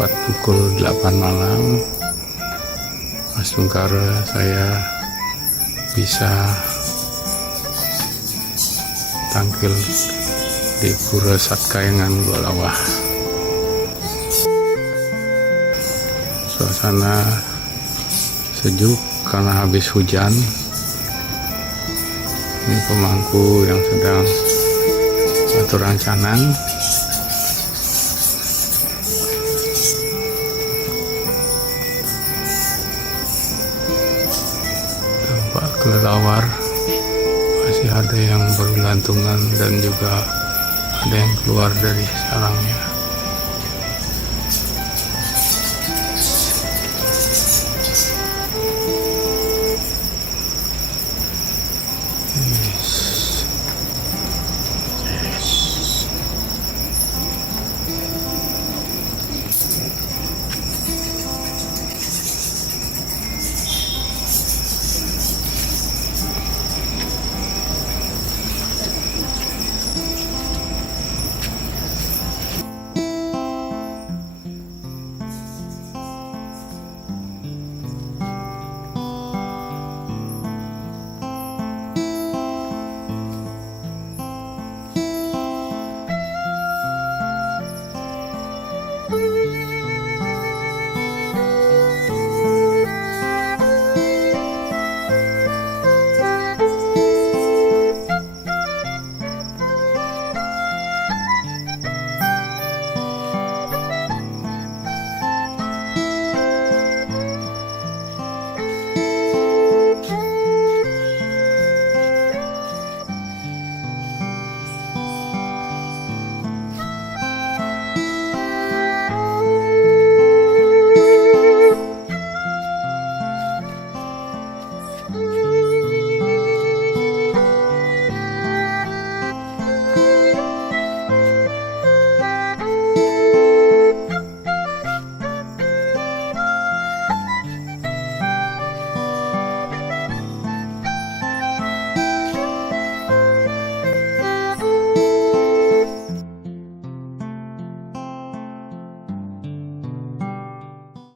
Tepat pukul 8 malam, Mas Bungkara saya bisa tampil di Pura Satkayangan Golawah. Suasana sejuk karena habis hujan. Ini pemangku yang sedang atur rancangan. Tampak kelelawar, masih ada yang bergelantungan dan juga ada yang keluar dari sarangnya.